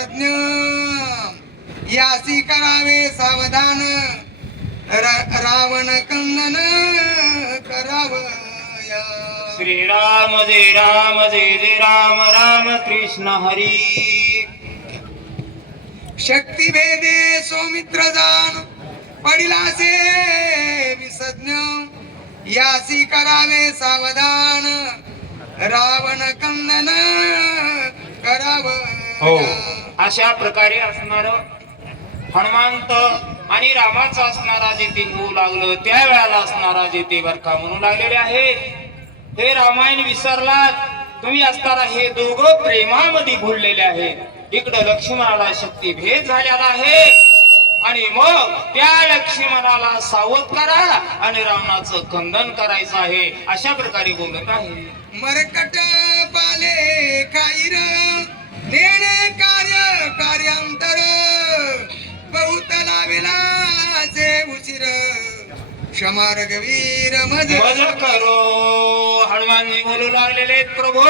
विसज्ञ यासी करावे सावधान रावण कंदन करावया. श्रीराम जय राम जय जय राम राम कृष्ण हरी. शक्ती भेदे सौमित्र जान पडिलासे विसज्ञ यासी करावे सावधान रावण कंदन हो, करावया. अशा प्रकारे असणार हनुमंत आणि रामाचा असणारा जेथे होऊ लागलं त्या वेळेला असणारा जेथे बरका म्हणू लागलेले आहेत. हे रामायण विसरलात तुम्ही असताना हे दोघं प्रेमामध्ये भुललेले आहेत. इकडं लक्ष्मणाला शक्ती भेद झालेला आहे आणि मग त्या लक्ष्मणाला सावध करा आणि रावणाचं खंडन करायचं आहे अशा प्रकारे बोलत आहे. मरकट पाले कायर नेणे कार्य कार्यांतर बहुत लाविला जे उशिर क्षमा रघुवीर मज मज करो. हनुमानजी बोलू लागलेले प्रभू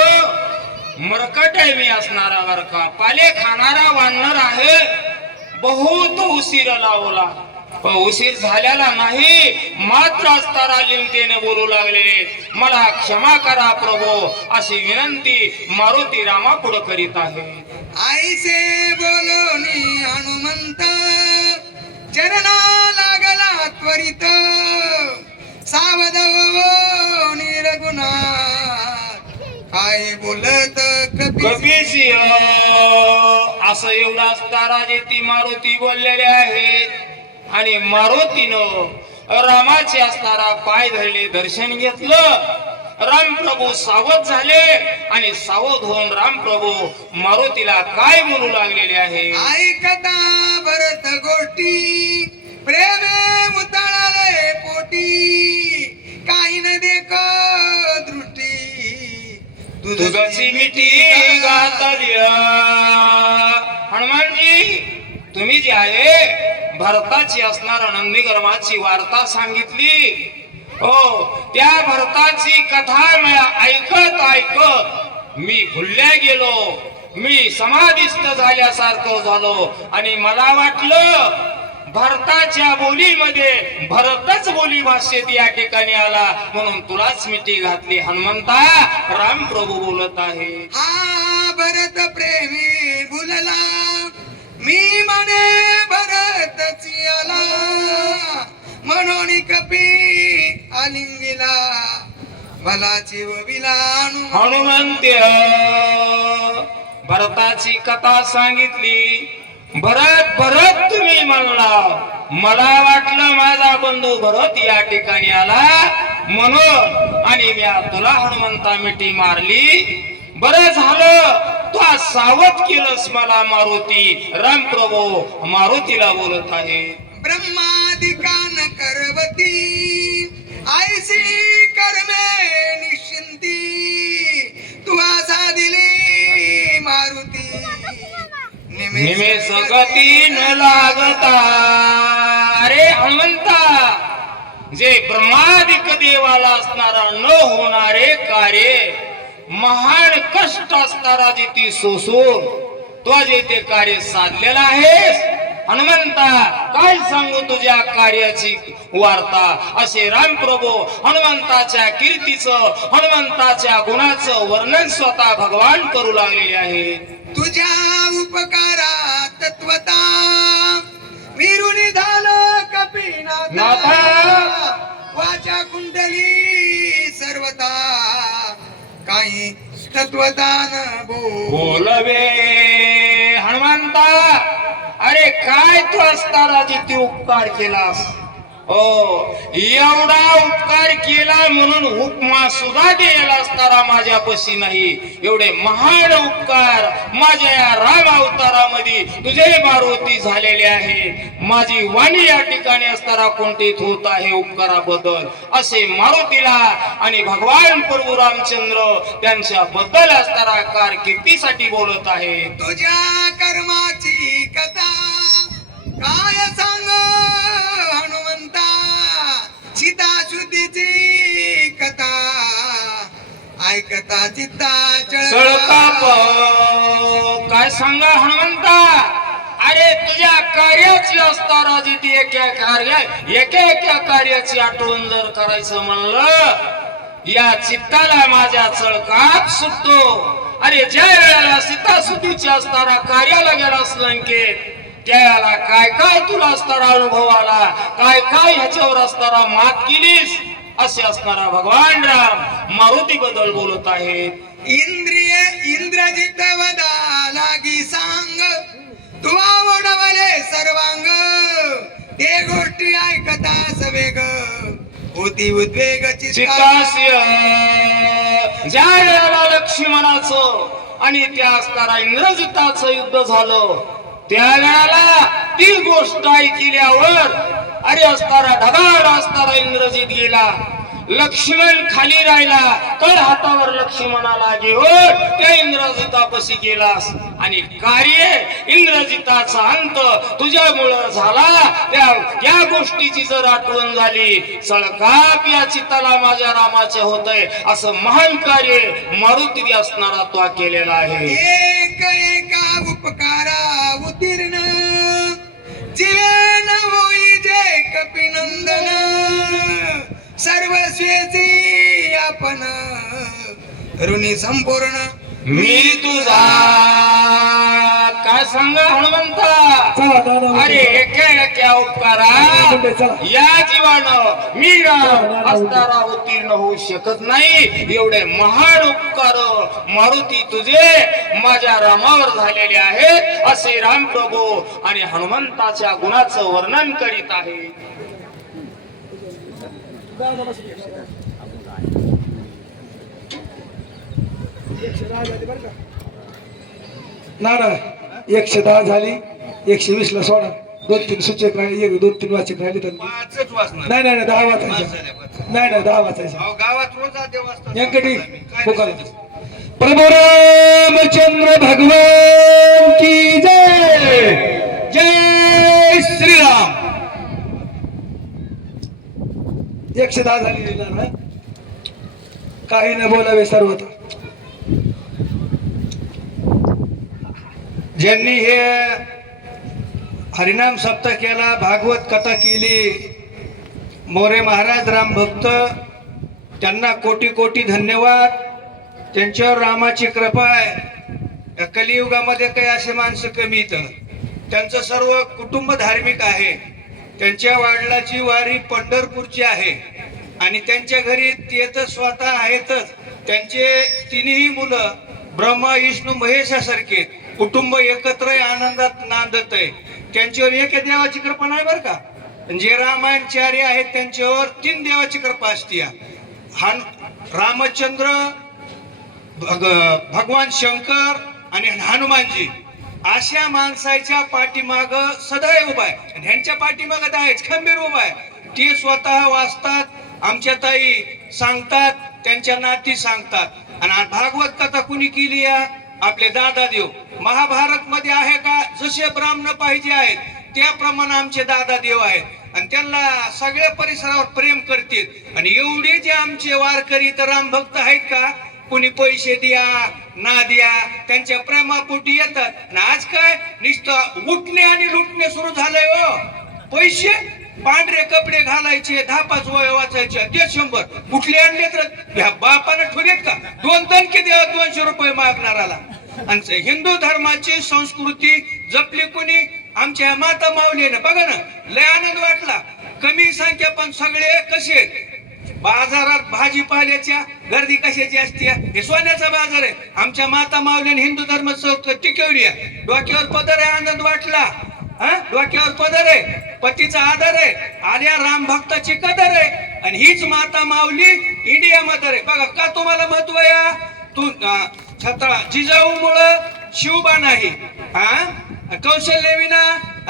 मरकट आहे मी असणारा बरका पाले खाणारा वानर आहे. बहुत उशीर लावला पण उशीर झालेला नाही मात्र असताना लिंतेने बोलू लागले मला क्षमा करा प्रभू अशी विनंती मारुती रामा पुढे करीत आहे. आईसे बोलोनी हनुमंत चरणा लागला त्वरित सावध हो निरगुणा काय बोलत कपीसी असं एवढा असताना जे ती मारुती बोललेले आहेत आणि मारुतीनं रामाचे असणारा पाय धरले दर्शन घेतलं. राम प्रभू सावध झाले आणि सावध होऊन राम प्रभू मारुतीला काय बोलू लागलेले आहे. ऐकता भरत गोष्टी प्रेमे उतळले पोटी काही न देख दृष्टी तुझची मिठी घातली. हनुमानजी तुम्ही जे आहे भरताची असणार आनंदी कर्माची वार्ता सांगितली. हो, त्या भरताची कथा ऐकत ऐकत मी भुलल्या गेलो. मी समाधिस्थ झाल्यासारखं झालो आणि मला वाटलं भरताच्या बोलीमध्ये भरतच बोली भाषेत या ठिकाणी आला म्हणून तुलाच मिठी घातली. हनुमंता राम प्रभू बोलत आहे. हा भरत प्रेमी भुलला मी म्हणे भरतची आला म्हणून कपी आलिंगिला भलाची विलानु. हनुमंत्य भरताची कथा सांगितली. भरत भरत तुम्ही म्हणला मला वाटलं माझा बंधू भरत या ठिकाणी आला म्हणून आणि मी तुला हनुमंता मिठी मारली. बरं झालं तू सावध केलंस मला मारुती. राम प्रभू मारुतीला बोलत आहे. ब्रह्मादिकान करवती आयसी कर्मे निश्चिंती तू आसा दिली मारुती निमे सगती न लागता. अरे हनुमंता जे ब्रह्मादिक देवाला असणारा न होणारे कार्य महान कष्ट असणारा जे ती सोसून तो जे ते कार्य साधलेला आहेस. हनुमंता काय सांगू तुझ्या कार्याची वार्ता असे राम प्रभू हनुमंताच्या कीर्तीचं हनुमंताच्या गुणाचं वर्णन स्वतः भगवान करू लागलेले आहे. तुझ्या उपकारा तत्वता विरुणी झालं कपिनाथा वाचा कुंडली सर्वता काही तत्वतान बोलवे. हनुमंता अरे काय तू असताना किती उपकार केलास. हो, एवढा उपकार केला म्हणून उपमा सुद्धा द्यायला असताना माझ्यापाशी नाही. एवढे महान उपकार माझ्या या राम अवतारामध्ये तुझे मारुती झालेले आहे. माझी वाणी या ठिकाणी असताना कोणतीच होत आहे उपकाराबद्दल असे मारुतीला आणि भगवान प्रभू रामचंद्र त्यांच्या बद्दल असताना कारकिर्दीसाठी बोलत आहे. तुझ्या कर्माची कथा काय सांग हनुमंता सीता शुद्धीची कथा ऐकता चित्ता चळकाप काय सांगा हनुमंता, अरे तुझ्या कार्याची असताना जिथे एका कार्याची आठवण जर करायचं म्हणलं, या चित्ताला माझ्या चळकाप सुटतो. अरे ज्या वेळेला सीतासुतीची असताना कार्याला गेलास लंकेत, त्याला काय काय तुला असताना अनुभव आला, काय काय ह्याच्यावर असताना मात केलीस, असे असणारा भगवान राम मारुती बद्दल बोलत आहेत. इंद्रिय इंद्रजित वदा लागी सांग, तू आवडवले सर्वांग, ते गोष्टी ऐकतास वेग, होती उद्वेग चित्तास्य. ज्या वेळेला लक्ष्मणाचं आणि त्या असताना इंद्रजिताचं युद्ध झालं, त्या वेळेला ती गोष्ट ऐकल्यावर अरे असताना ढगाळ असताना इंद्रजित गेला, लक्ष्मण खाली राहिला, तर हातावर लक्ष्मणाला घेऊन त्या इंद्रजितापाशी गेलास आणि कार्य इंद्रजिताचा अंत तुझ्यामुळं झाला. त्या गोष्टीची जर आठवण झाली, सळकाप या चित्ताला माझ्या रामाचे होतय, असं महान कार्य मारुती असणारा तो केलेला आहे. एक एका उपकारा उत्तीर्ण, जीवन होई जय कपिनंदन, सर्वस्वेची आपण ऋणी संपूर्ण. मी तुझा काय सांगा हनुमंता, अरे एका उपकारा या जीवानं मी राम असताना उत्तीर्ण होऊ शकत नाही. एवढे महान उपकार मारुती तुझे माझ्या रामावर झालेले आहेत, असे रामप्रभू आणि हनुमंताच्या गुणाचं वर्णन करीत आहे. ना 110 झाली, 120 ला सोडा, 2-3 सूचक राहिले, 1-2-3 वाचक राहिले तर पाचच वाचणार. नाही 10 वाचायचे, नाही 10 वाचायचे. अहो, गावात रोज आते वाजतात. व्यंकटी काय पुकार. नाही. प्रभू रामचंद्र भगवान की जय. जय श्रीराम. 110 झाली ना, काही न बोलावे सर्वता. ज्यांनी हे हरिनाम सप्ताह केला, भागवत कथा केली, मोरे महाराज राम भक्त, त्यांना कोटी कोटी धन्यवाद. त्यांच्यावर रामाची कृपा आहे. या कलियुगामध्ये काही असे माणसं कमी इथं. त्यांचं सर्व कुटुंब धार्मिक आहे. त्यांच्या वडिलाची वारी पंढरपूरची आहे आणि त्यांच्या घरी ते तर स्वतः आहेतच. त्यांचे तिन्ही मुलं ब्रह्मा विष्णू महेशासारखे कुटुंब एकत्र आनंदात नांदत आहे. त्यांच्यावर एक देवाची कृपा नाही बरं का. जे रामायणचार्य आहेत त्यांच्यावर 3 देवाची कृपा असते. रामचंद्र, भगवान शंकर आणि हनुमानजी अशा माणसाच्या पाठीमाग सदैव उभा आहे. आणि ह्यांच्या पाठीमाग आहेच खंबीर उभा आहे. ते स्वतः वाचतात, आमच्या ताई सांगतात, त्यांच्या नाती सांगतात. आणि भागवत कथा कुणी केली या आपले दादा देव. महाभारत मध्ये आहे का, जसे ब्राह्मण पाहिजे आहेत त्याप्रमाणे आमचे दादा देव आहेत आणि त्यांना सगळ्या परिसरावर प्रेम करतील. आणि एवढे जे आमचे वारकरी तर राम भक्त आहेत का, कुणी पैसे द्या ना द्या त्यांच्या प्रेमापोटी येतात. आणि आज काय नुसतं उठणे आणि लुटणे सुरू झालंय. हो, पैसे पांढरे कपडे घालायचे, 10-5 वय वाचायचे, ते 100 कुठले आणले तर बापाने ठेवलेत का, 2 दणके द्या 200 रुपये मागणाराला. आणि हिंदू धर्माची संस्कृती जपली कोणी, आमच्या माता माऊलीने. बघा ना, लय आनंद वाटला. कमी संख्या पण सगळे कसे. बाजारात भाजीपाल्याच्या गर्दी कशाची असते, हे सोन्याचा बाजार आहे. आमच्या माता माऊलीने हिंदू धर्म टिकवली आहे. डोक्यावर पदर आहे, आनंद वाटला. डोक्यावर पदर आहे, पतीचा आदर आहे, आल्या राम भक्ताची कदर आहे. आणि हीच माता माऊली इंडिया मदर आहे. बघा का तुम्हाला महत्व या. तू छत्रा जिजाऊमुळं शिवबा नाही, कौशल्य विना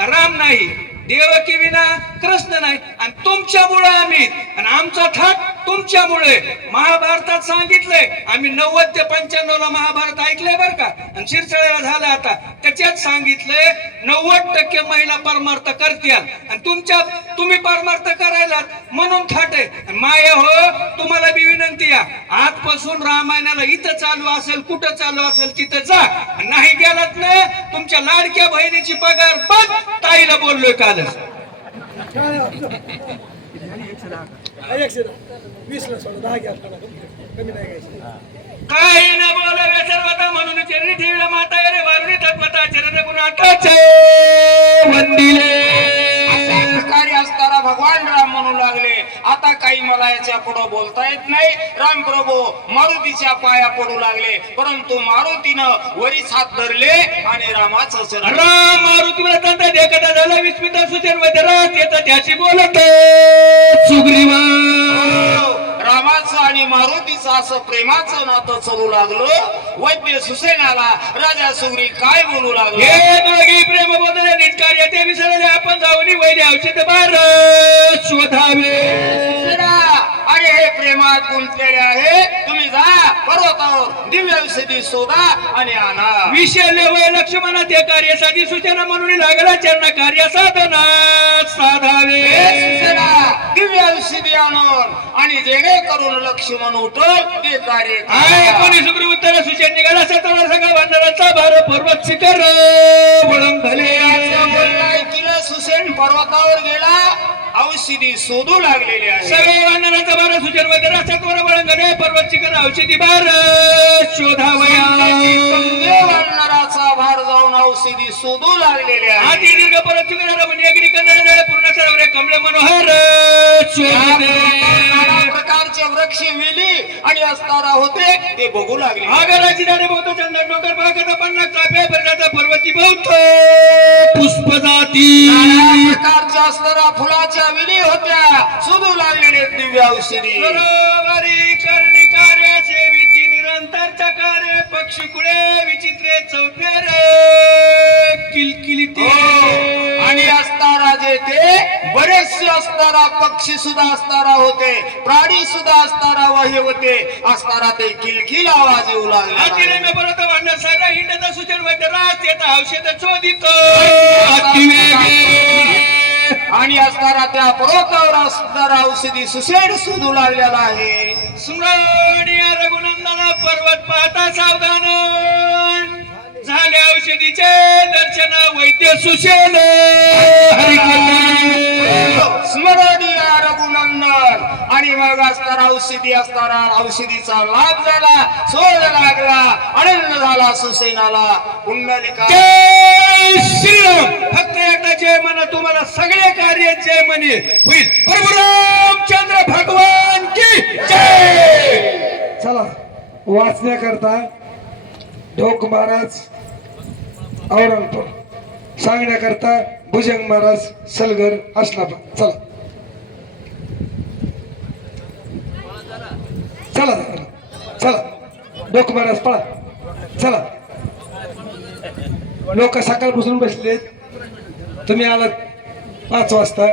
राम नाही, देवकी विना कृष्ण नाही. आणि तुमच्यामुळे आम्ही, आणि आमचा थाट तुमच्यामुळे. महाभारतात सांगितलंय, आम्ही 90 ते 95 ला महाभारत ऐकलंय बरं का. आणि शिरसळ्याला झालं आता. त्या त्याच्यात सांगितलंय 90% महिला परमार्थ करत्याल आणि तुम्ही परमार्थ करायला म्हणून थाट आहे. आणि माया हो, तुम्हाला बी विनंती आहे, आजपासून रामायणाला इथं चालू असेल, कुठं चालू असेल तिथं जा. नाही गेलात ना, तुमच्या लाडक्या बहिणीची पगार बंद. ताईला बोललोय कालच. 20 ला सोडा, 10 घ्या, कमी नाही घ्यायचं. काही न बोलावे सर्वता म्हणून चरणी ठेवला माता रे वारुणी तत्वता चरण गुणाकाचे वंदिले. अशा प्रकारे असताना भगवान राम म्हणू लागले, आता काही मला याच्या पुढे बोलता येत नाही. राम प्रभू मारुतीच्या पाया पडू लागले, परंतु मारुतीनं वरीच हात धरले आणि रामाचं चरण. राम मारुतीला तंत्र देखता झाला विस्मिता सुचन वैद्यराज येतं त्याची बोलत सुग्रीवा. रामाचं आणि मारुतीचं असं प्रेमाचं नातं चालू लागलं. वैद्य सुसेनाला राजा सुग्री काय बोलू लागले, हे दोघी प्रेम बोलले निष्कार्य ते विसरले, आपण जाऊन वैद्य औषध बार शोधावे. सुसेना, अरे हे प्रेमात गुंतलेले आहे, तुम्ही जा पर्वतावर दिव्य औषधी शोधा आणि आणा. विषय वय लक्ष्मण ते कार्यासाठी सूचना म्हणून लागला चरण कार्य साधना साधावे. सुसेना, दिव्य औषधी आणून आणि जेणेकरून लक्ष्मण उठल ते कार्य आहे. करा. कोणी सुग्री उत्तर सूचन निघाला सतरा सगळा भांडाराचा भार पर्वत शिखर वळण झाले. याचं बोलणं ऐकलं, सुसेन पर्वतावर गेला, औषधी शोधू लागलेले आहे. सगळे भांडाराचा भार सूचन वगैरे सत्वर वळण झाले, पर्वत शिखर औषधी भार शोधावया. वानराचा भार जाऊन औषधी शोधू लागलेले आहे. आधी दीर्घ परत शिखर म्हणजे अग्री करणारे पूर्ण सर्व कमल मनोहर शोधे. नाना प्रकारचे वृक्ष वेली आणि अस्तारा होते ते बघू लागले. आगराची झाडे बहुत चंदन डोंगर भागाचा पन्नास चाफ्या पर्वताचा पर्वती बहुत पुष्प जाती. नाना प्रकारच्या अस्तारा फुलाच्या वेली होत्या, शोधू लागलेले दिव्य औषधी. सरोवरी करणी कार्य सेविती निरंतर चकारे पक्षी कुळे विचित्रे चौफेरे किलकिलिते. आणि अस्तारा जे ते बरेचसे अस्तारा पक्षी सुद्धा अस्तारा होते, प्राणी सुद्धा अस्तारा वाहे होते. अस्तारा ते किलकिल आवाज येऊ लागला. आतिरे मे परत वाढणार सारा हिंडता सूचन वैद्य रात येता औषध शोधित आणि असताना त्या पर्वतावर असणारा औषधी सुसेड शोधू लागलेला आहे. सुमराणी रघुनंदन पर्वत पाहता सावधान झाले औषधीचे दर्शन वैद्य सुशेन स्मरणीय रघुनंदन. आणि मग असताना औषधीचा लाभ झाला, शोध लागला, आनंद झाला सुसेनाला. कुंडलिका जय श्रीराम. फक्त एकदा जय म्हणा, तुम्हाला सगळे कार्य जय म्हणे होईल. प्रभू रामचंद्र भगवान की जय. चला, वाचण्याकरता ढोक महाराज औरंगपूर, सांगण्याकरता भुजंग महाराज सलगर हसनाबाद. चला चला चला, ढोक महाराज पळा. चला, लोक सकाळपासून बसलेत, तुम्ही आलात 5 वाजता.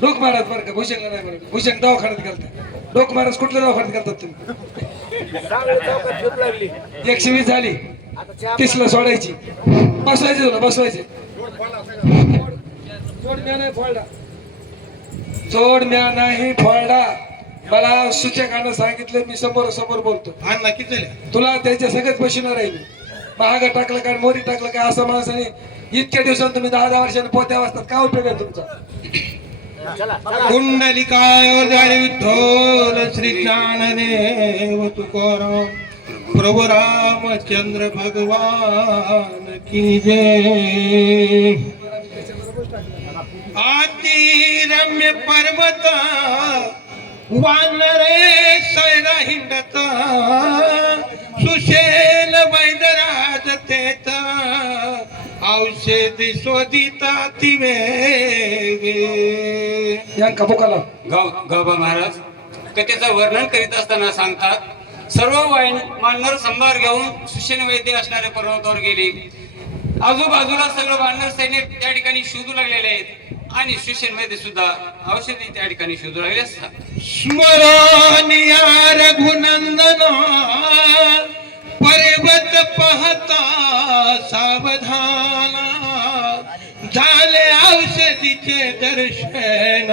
ढोक महाराज बरं का, भुजंगला नाही बरं. भुजंग दवाखान्यात घालतात. ढोक महाराज कुठल्या दवाखान्यात घालतात तुम्ही? 120 झाली, 30 ला सोडायची. बसवायचे तुला, बसवायचे. जोड म्या नाही फोडला. मला सूचकानं सांगितलं, मी समोर बोलतो. तुला त्याच्या सगळ्यात बसणार आहे. मी महाग टाकलं काय, मोरी टाकलं काय, असं माणसाने इतक्या दिवसांत तुम्ही 10 वर्षांनी पोत्या वाजतात. काय उपयोग आहे तुमचा? कुंडलिकाय जय विठ्ठल श्री ज्ञानदेव तुकाराम प्रभु रामचंद्र भगवान की जय. आती रम्य पर्वत वानरे सैरा हिंडता सुशेल वैदराज तेत औषधी शोधिता तिवेगे. यांका बुकाला गावबा महाराज कथेचं वर्णन करीत असताना सांगतात, सर्व वानर संभार घेऊन सुशेन वैद्य असणाऱ्या पर्वतावर गेली. आजूबाजूला सगळं वानर सैन्य त्या ठिकाणी शोधू लागलेले आहेत आणि सुशेन वैद्य सुद्धा औषधी त्या ठिकाणी शोधू लागले असतात. स्मरणीय रघुनंदन पर्वत पाहता सावधान झाले औषधीचे दर्शन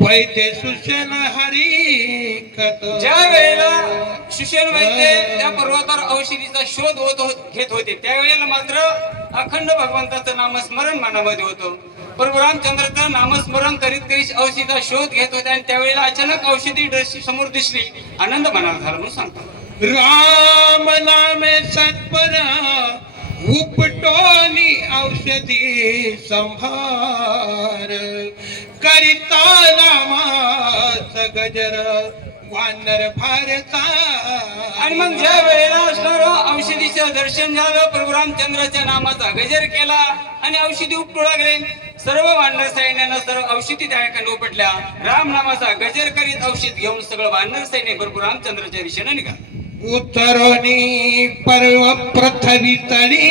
वैद्य सुशन हरी कथ. ज्या वेळेला सुषेण वैद्य त्या पर्वतावर औषधीचा शोध घेत होते त्यावेळेला मात्र अखंड भगवंताचं नामस्मरण मनामध्ये होतं. प्रभू रामचंद्राचं नामस्मरण करीत करीत औषधीचा शोध घेत होते आणि त्यावेळेला अचानक औषधी समोर दिसली. आनंद मनाला झाला म्हणून सांगतो. राम नामे सत्परा उपटोनी औषधी संभार करिता नामास गजर वानर भारता. आणि मग ज्या वेळेला असणारं औषधीचं दर्शन झालं प्रभू रामचंद्राच्या नामाचा गजर केला आणि औषधी उपटू लागले. सर्व वानर सैन्यानं सर्व औषधी त्या ठिकाणी उपटल्या. राम नामाचा गजर करीत औषध घेऊन सगळं वानर सैन्य प्रभू रामचंद्राच्या दिशेने निघालं. उतरोनी पर्व पृथ्वी तळी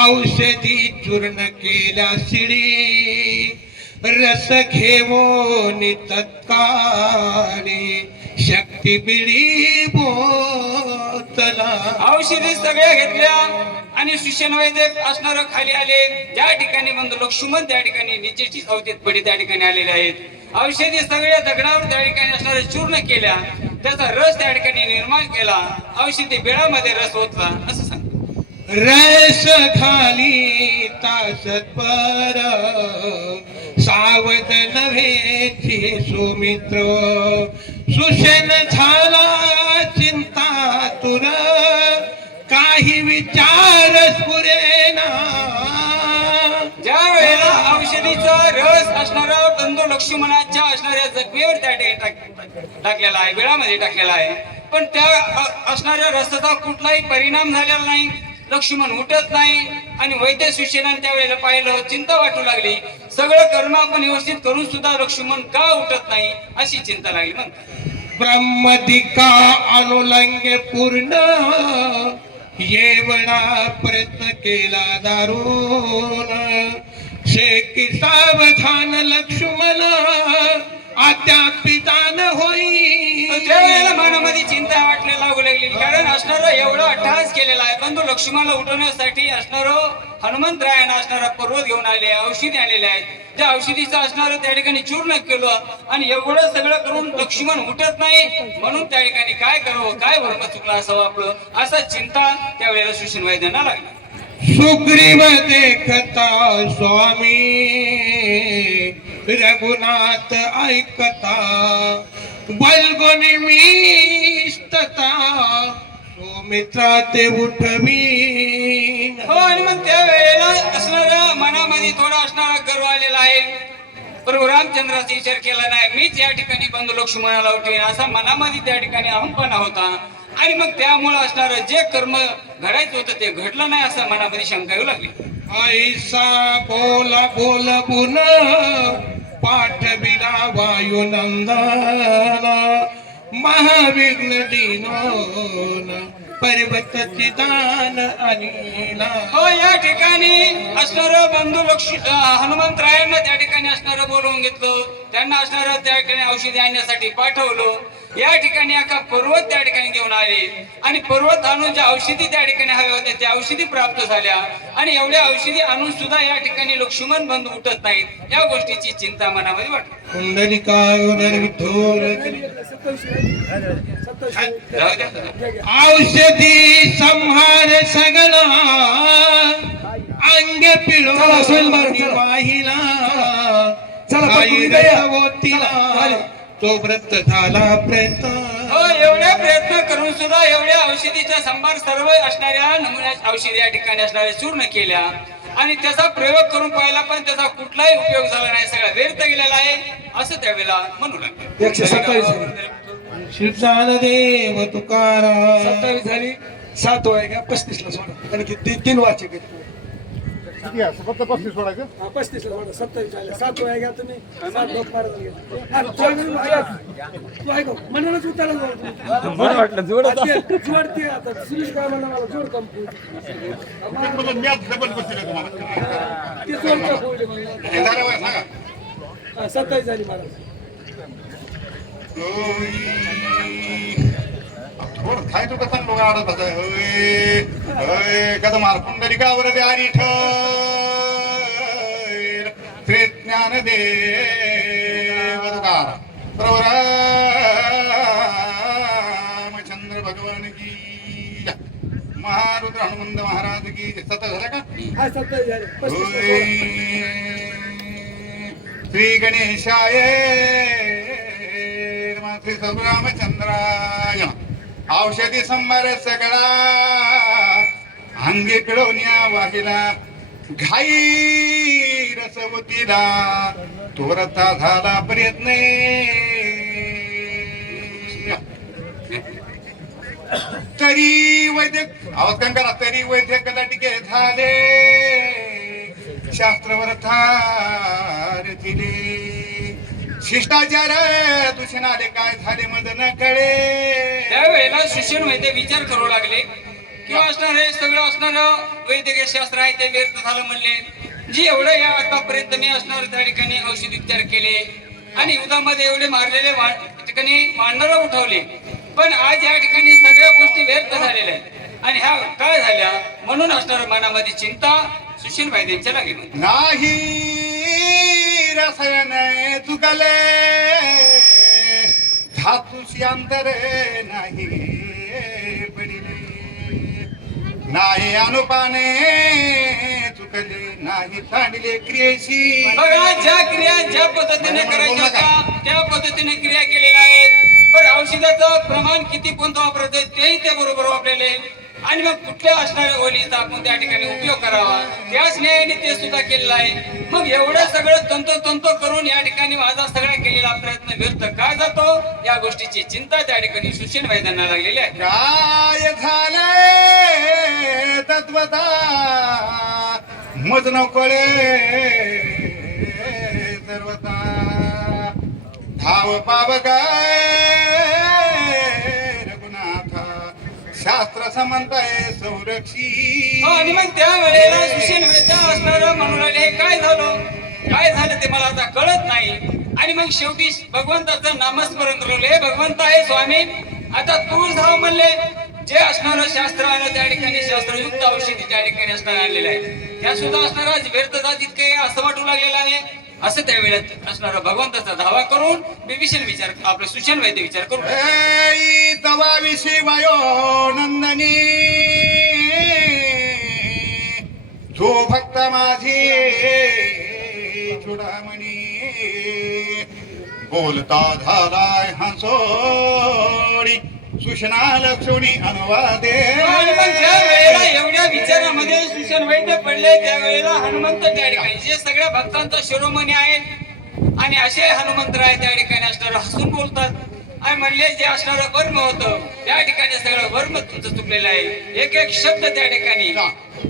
औषधी चूर्ण केल्या शिडी रस घेऊन तत्काली शक्ती बिडी बोतला. औषधी सगळ्या घेतल्या आणि सुषेण वैद्य असणार खाली आले. ज्या ठिकाणी बंधू लक्ष्मण त्या ठिकाणी निचेची अवतीत पडी त्या ठिकाणी आलेले आहेत. औषधी सगळ्या दगडावर त्या ठिकाणी असणारे चूर्ण केल्या. त्याचा रस त्या ठिकाणी निर्माण केला. औषधी बेळामध्ये रस ओतला असं सांगतो. रस खाली तासत पर सावध नव्हेची सुमित्र सुषेण झाला चिंता तुर काही विचार स्फुरेना. ज्या वेळेला औषधीचा रस असणारा बंधू लक्ष्मणाच्या असणाऱ्या जखमेवर त्या ठिकाणी टाकलेला आहे, बेळामध्ये टाकलेला आहे. पण त्या असणाऱ्या रसाचा कुठलाही परिणाम झालेला नाही. लक्ष्मण उठत नाही आणि वैद्य सुषेणाने त्यावेळेला पाहिलं, चिंता वाटू लागली. सगळं कर्म आपण व्यवस्थित करून सुद्धा लक्ष्मण का उठत नाही अशी चिंता लागली. म्हणतात ब्रह्मदिका अनुलंघ्य पूर्ण येवणा प्रयत्न केला दारुण शेकी सावधान लक्ष्मण अद्यापितान होई. त्यावेळेला मनामध्ये चिंता वाटले लागू लागली. कारण असणारा एवढा अट्टहास केलेला आहे. बंधू लक्ष्मणाला उठवण्यासाठी असणारं हनुमंतरायानं असणारा पर्वत घेऊन आले, औषधी आलेले आहेत. त्या औषधीचं असणारं त्या ठिकाणी चूर्ण केलं आणि एवढं सगळं करून लक्ष्मण उठत नाही. म्हणून त्या ठिकाणी काय करावं, काय वर्म चुकला असावं आपलं, असा चिंता त्यावेळेला सुषेण वैद्यांना लागली. सुग्रीव देखता स्वामी रघुनाथ ऐकता बलगुनी मीस्तता सुमित्रा ते उठवी. हो आणि मग त्या वेळेला असणारा मनामध्ये थोडा असणारा गर्व आलेला आहे. प्रभू रामचंद्राचा विचार केला नाही, मीच या ठिकाणी बंधू लक्ष्मणाला उठवीन असा मनामध्ये त्या ठिकाणी अहंपणा होता. आणि मग त्यामुळे असणारं जे कर्म घडायचं होतं ते घडलं नाही असं मनामध्ये शंका येऊ लागली. ऐसा बोला बोल बुन पाठविला वायुनंदन महाविघ्न दीनोन पर्वतची दान अनिला. हो या ठिकाणी असणारं बंधू हनुमंतरायांना त्या ठिकाणी असणारं बोलवून घेतलं. त्यांना असणारं त्या ठिकाणी औषधी आणण्यासाठी पाठवलं. या ठिकाणी एका पर्वत त्या ठिकाणी घेऊन आले आणि पर्वत आणून ज्या औषधी त्या ठिकाणी हव्या होत्या त्या औषधी प्राप्त झाल्या. आणि एवढ्या औषधी आणून सुद्धा या ठिकाणी लक्ष्मण बंधू उठत नाहीत. या गोष्टीची चिंता मनामध्ये वाटली. कुंडलिकाय औषधी संहार सगळा अंग पिळो वाहिला तो व्रत झाला प्रयत्न. हो एवढ्या प्रयत्न करून सुद्धा एवढ्या औषधीचा संभार सर्व असणाऱ्या नमुन्या औषधी या ठिकाणी असणाऱ्या चूर्ण केल्या आणि त्याचा प्रयोग करून पाहिला पण त्याचा कुठलाही उपयोग झाला नाही. सगळा व्यर्थ गेलेला आहे असं त्यावेळेला म्हणू लागले. 127 ज्ञानदेव तुकाराम 27 झाली. 7 आहे का 35 ला सोडा कारण की 3 वाचक आहेत. किती आहे? फक्त 35 सोडायचं? 35 ला सोडा 27 झाले. 7 आहे का तुम्ही 7 लोक मारत गेले. तू ऐक म्हणूनच उतारा वाटलं जोडते आता सुरेश काय म्हणला मला जोड कम म्हणजे मॅच डबल बसतील तुम्हाला. ते जोड का होईल म्हणलं. हे झालं बघा, सांगा. 27 झाली मला. थोडं खाय तो कसा लोक आडत होता कदम मारकुंडली गावर द्यारी श्री ज्ञान देव तुकार प्रभू रामचंद्र भगवान की जय. महारुद्र हनुमंत महाराज की जय. सत झालं का होय. श्री गणेशाय नमः. श्री रामचंद्राय नमः. औषधी संभार सगळा अंगी पिळवण्या वाहिला घाई रसवतीला तोरता झाला प्रयत्न तरी वैद्यक आवाज काय करा तरी वैद्यक टिके झाले शास्त्रवर थार दिले शिष्टाचार दूषणाले काय झाले मद न कळे त्यावेळेला शिष्य वैद्य विचार करू लागले किंवा असणार हे सगळं असणार वैद्यकीय शास्त्र आहे ते व्यर्थ झालं म्हणले. जी एवढं या आतापर्यंत मी असणार त्या ठिकाणी औषधी उपचार केले आणि युद्धामध्ये एवढे मारलेले ठिकाणी मांडणारा उठवले, पण आज या ठिकाणी सगळ्या गोष्टी व्यर्थ झालेल्या आहेत आणि ह्या काय झाल्या म्हणून असणार मनामध्ये चिंता सुशील वैद्यांच्या लागली. नाही रसायन चुकले धातुशी अंतर नाही पडिले नाही अनुपाने चुकले नाही तांडले क्रियेशी. बघा ज्या क्रिया ज्या पद्धतीने करायच्या होत्या त्या पद्धतीने क्रिया केलेल्या आहेत, पण औषधाचं प्रमाण किती कोणतं वापरायचं तेही ते बरोबर वापरलेले आणि मग कुठल्या असणाऱ्या ओलीचा आपण त्या ठिकाणी उपयोग करावा त्याच न्यायाने ते सुद्धा केलेलं आहे. मग एवढं सगळं तंतोतंत करून या ठिकाणी माझा सगळा केलेला प्रयत्न व्यर्थ काय जातो या गोष्टीची चिंता त्या ठिकाणी सुशील वैद्यांना लागलेली आहे. काय झाले तत्वता मज नकोळे सर्वता धाव पाव काय रघुनाथा शास्त्र समंताय संरक्षी. हो, आणि मग त्या वेळेला सुशील वैद्य असणारं म्हणून राहिले हे काय झालं ते मला आता कळत नाही. आणि मग शेवटी भगवंताचं नामस्मरण करवले भगवंत आहे स्वामी आता तूच धाव म्हणले. जे असणारं शास्त्र आलं त्या ठिकाणी शास्त्रयुक्त औषधी त्या ठिकाणी असणार आणलेलं आहे त्या सुद्धा असणारा व्यर्थ जात इतके असं वाटू लागलेलं आहे. असं त्या वेळेत असणारा भगवंताचा धावा करून विभीषण विचार आपलं सुशील वैद्य विचार करू तवा विषय वायो नंदनी जो भक्त माझी चुडामणी बोलता झालाय हंसोडी सुषणा लक्ष्मी अनुवादे. आणि मग ज्या वेळेला एवढ्या विचारामध्ये सुशील वैद्य पडले त्यावेळेला हनुमंत त्या ठिकाणी जे सगळ्या भक्तांचा शिरोमणी आहे आणि असे हनुमंतराय त्या ठिकाणी असणार हसून बोलतात आणि म्हणले जे असणारं वर्म होतं त्या ठिकाणी सगळं वर्म तुमचं चुकलेलं आहे. एक एक शब्द त्या ठिकाणी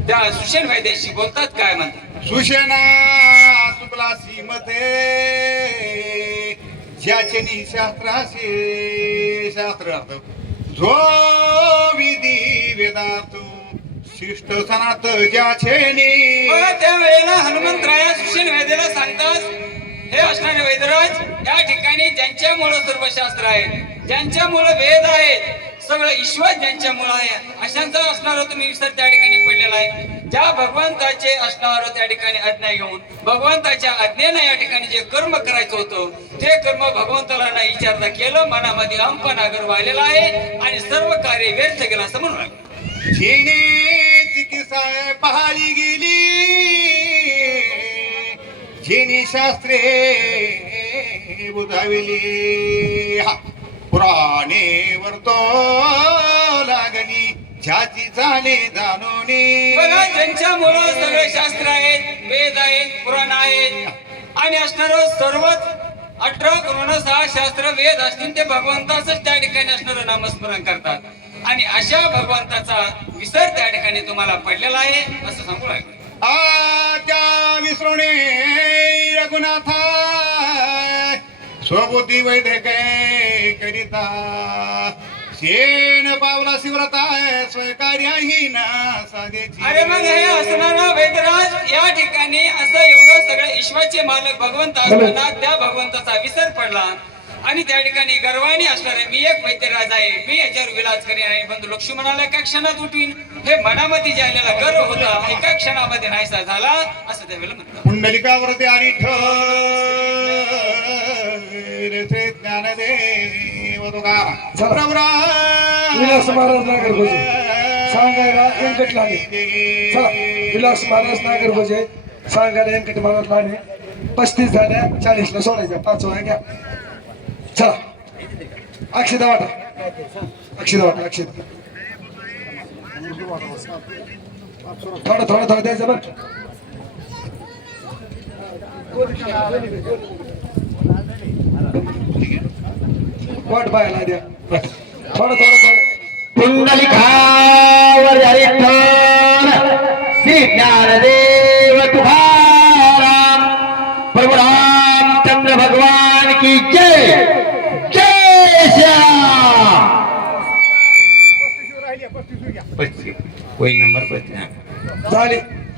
त्या सुशील वैद्याशी बोलतात काय म्हणतात सुषणा चुकला सीमते ज्याचे शास्त्राशी शास्त्रार्थ जो विधी वेदार्थ शिष्ट सनात ज्याचे त्या वेळेला हनुमंतराया सुशील वैद्याला सांगतात हे असणारे वैद्यराज या ठिकाणी ज्यांच्यामुळे सर्व शास्त्र आहे ज्यांच्यामुळे वेद आहेत सगळं ईश्वर ज्यांच्यामुळे आहे अशांचा असणार तुम्ही विसर त्या ठिकाणी पडलेला आहे. ज्या भगवंताचे असणार त्या ठिकाणी आज्ञा घेऊन भगवंताच्या आज्ञेने या ठिकाणी जे कर्म करायचं होतं ते कर्म भगवंताला न विचारता केलं मनामध्ये अंपनागर आलेला आहे आणि सर्व कार्य व्यर्थ गेलं असं म्हणून लागलं. जिने चिकित्सा पाहाली गेली जिने शास्त्रे बुधाविली पुराणे वर्तो लागली ज्याची झाले जाणोनी. बघा ज्यांच्यामुळं सगळे शास्त्र आहेत वेद आहेत पुराण आहेत आणि असणार सर्वच 18 करोना 6 शास्त्र वेद असतील ते भगवंताचंच त्या ठिकाणी असणारं नामस्मरण करतात आणि अशा भगवंताचा विसर त्या ठिकाणी तुम्हाला पडलेला आहे असं सांगू लागले. आजा विसरुणे रघुनाथा स्वबुद्धी वैद्य करिता शेण पावला शिवरता स्वयंकार्यहीन साधेची. अरे मग हे असणारा वैद्यराज या ठिकाणी असं एवढं सगळं ईश्वराचे मालक भगवंत असताना त्या भगवंताचा विसर पडला आणि त्या ठिकाणी गर्वाने असणारे मी एक मैत्रीराज आहे, मी याच्यावर विलास करेन आणि बंधू लक्ष्मणाला एका क्षणात उठवीन. हे मनामध्ये जे आलेला गर्व होता एका क्षणामध्ये नाहीसा झाला असं त्यावेळेला म्हणतात. पुंडलिकावरती आणि श्री ज्ञानदेव तुकाराम चला. प्रभुराम विलास महाराज नागरगोजे सांगायला व्यंकट लाने. चला विलास महाराज नागरगोजे सांगायला व्यंकट महाराज लाने. 35 झाल्या, 40ला सोडायच्या, 5 वया घ्या. चला अक्षदा वाटा, अक्षदा वाटा, अक्षदा थोडं थोडं थोडं द्यायचं बरं. वाट पाहायला द्या थोडं थोडं थोडं. पुंडलिकावर हरिठ्ठल श्री ज्ञानदेव तुकाराम प्रभु रामचंद्र भगवान की जय. जय श्याम. 35 राहिली, 35 घ्या. वही नंबर 35. झाली.